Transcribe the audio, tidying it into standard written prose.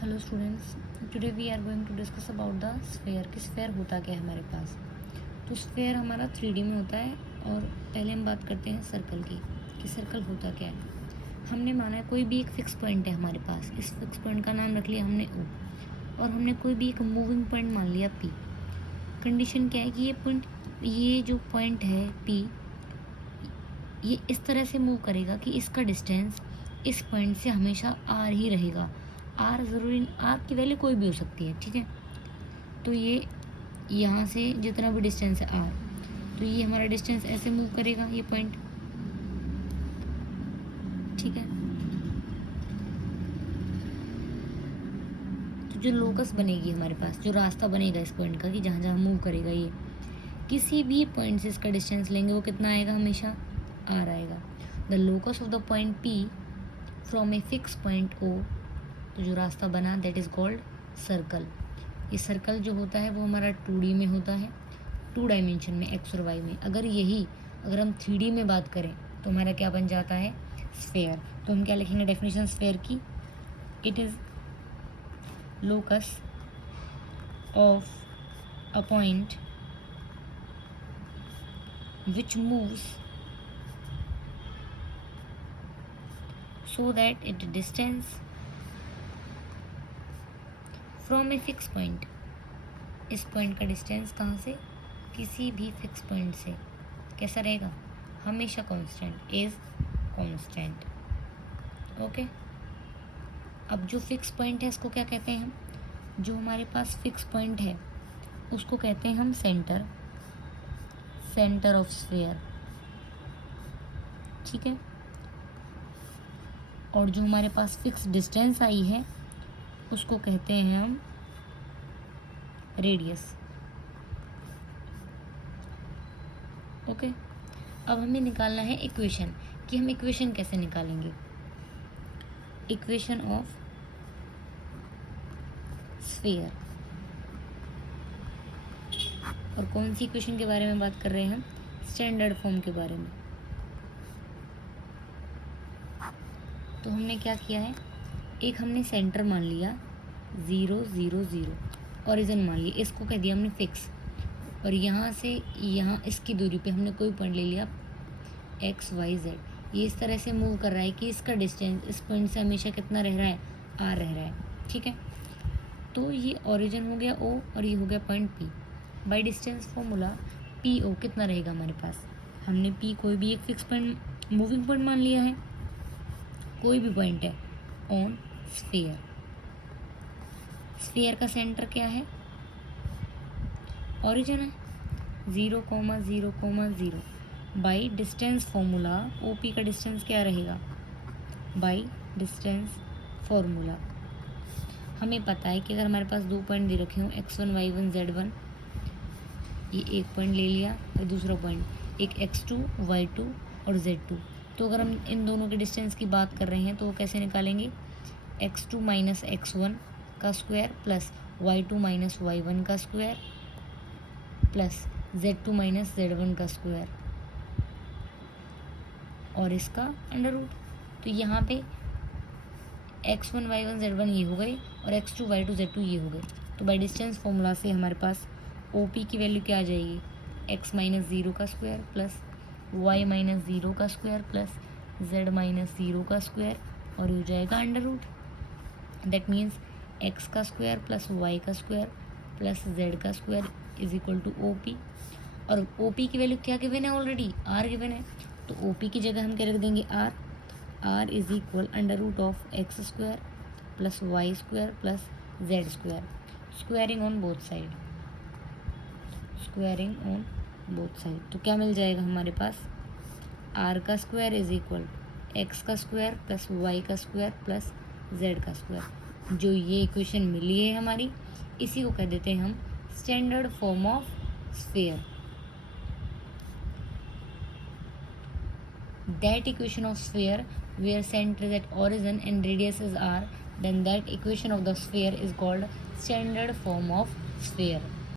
Hello students, today we are going to discuss about the sphere कि sphere होता क्या है हमारे पास। तो स्फेयर हमारा 3D में होता है। और पहले हम बात करते हैं सर्कल की कि सर्कल होता क्या है। हमने माना है कोई भी एक फिक्स पॉइंट है हमारे पास, इस फिक्स पॉइंट का नाम रख लिया हमने O, और हमने कोई भी एक मूविंग पॉइंट मान लिया P। कंडीशन क्या है कि ये जो पॉइंट है P, ये इस तरह से मूव करेगा कि इसका डिस्टेंस इस पॉइंट से हमेशा R ही रहेगा। R ज़रूरी, R की वैल्यू कोई भी हो सकती है, ठीक है। तो ये यहाँ से जितना भी डिस्टेंस है R, तो ये हमारा डिस्टेंस ऐसे मूव करेगा ये पॉइंट, ठीक है। तो जो लोकस बनेगी हमारे पास, जो रास्ता बनेगा इस पॉइंट का कि जहाँ जहाँ मूव करेगा ये, किसी भी पॉइंट से इसका डिस्टेंस लेंगे वो कितना आएगा, हमेशा R आएगा। The locus of the point P from a fix point O, तो जो रास्ता बना दैट इज़ कॉल्ड सर्कल। ये सर्कल जो होता है वो हमारा 2D में होता है, 2 डायमेंशन में, एक्स और वाई में। अगर हम 3D में बात करें तो हमारा क्या बन जाता है, स्फेयर। तो हम क्या लिखेंगे डेफिनेशन स्फेयर की, it is locus of a point which moves so that its distance from a fixed point, इस पॉइंट का डिस्टेंस कहाँ से, किसी भी फिक्स पॉइंट से कैसा रहेगा, हमेशा कांस्टेंट, इज कांस्टेंट। ओके, अब जो फिक्स पॉइंट है इसको क्या कहते हैं हम, जो हमारे पास फिक्स पॉइंट है उसको कहते हैं हम सेंटर ऑफ स्फीयर, ठीक है। और जो हमारे पास फिक्स डिस्टेंस आई है उसको कहते हैं हम रेडियस। ओके, अब हमें निकालना है इक्वेशन कि हम इक्वेशन कैसे निकालेंगे, इक्वेशन ऑफ स्फीयर। और कौन सी इक्वेशन के बारे में बात कर रहे हैं हम, स्टैंडर्ड फॉर्म के बारे में। तो हमने क्या किया है, एक हमने सेंटर मान लिया 0 0 0, ओरिजिन मान लिया, इसको कह दिया हमने फिक्स। और यहाँ से यहाँ इसकी दूरी पे हमने कोई पॉइंट ले लिया x y z। ये इस तरह से मूव कर रहा है कि इसका डिस्टेंस इस पॉइंट से हमेशा कितना रह रहा है, r रह रहा है, ठीक है। तो ये ओरिजिन हो गया O और ये हो गया point P। By distance formula PO कितना रहेगा हमारे पास, हमने P कोई भी एक फिक्स पॉइंट मूविंग पॉइंट मान लिया है, कोई भी पॉइंट है ऑन स्फीयर। स्फीयर का सेंटर क्या है, ओरिजिन है 0, 0, 0। बाई डिस्टेंस फॉर्मूला OP का डिस्टेंस क्या रहेगा, बाई डिस्टेंस फॉर्मूला हमें पता है कि अगर हमारे पास 2 पॉइंट दे रखे हों x1 y1 z1, ये एक पॉइंट ले लिया और दूसरा पॉइंट एक x2 y2 और z2। तो अगर हम इन दोनों के डिस्टेंस की बात कर रहे हैं तो वो कैसे निकालेंगे, x2 माइनस x1 का square plus y2 minus y1 का square plus z2 minus z1 का स्क्वायर और इसका अंडर रूट। तो यहाँ पे x1 y1 z1 ये हो गए और x2 y2 z2 ये हो गए। तो बाई डिस्टेंस फॉर्मूला से हमारे पास OP की वैल्यू क्या आ जाएगी, x माइनस 0 का स्क्वायर प्लस y माइनस 0 का स्क्वायर प्लस z माइनस 0 का स्क्वायर और हो जाएगा under root. That means x का स्क्वायर प्लस y का स्क्वायर प्लस z का square is equal to OP। और OP की वैल्यू क्या गिवन है, ऑलरेडी R गिवन है। तो OP की जगह हम क्या रख देंगे, R is equal under root of x square plus y square plus z square, squaring on both side, squaring on both side. तो क्या मिल जाएगा हमारे पास, R का स्क्वायर इज इक्वल x का स्क्वायर प्लस y का स्क्वायर प्लस z का स्क्वायर। जो ये इक्वेशन मिली है हमारी, इसी को कह देते हैं हम standard form of sphere. That equation of sphere where center is at origin and radius is r, then that equation of the sphere is called standard form of sphere.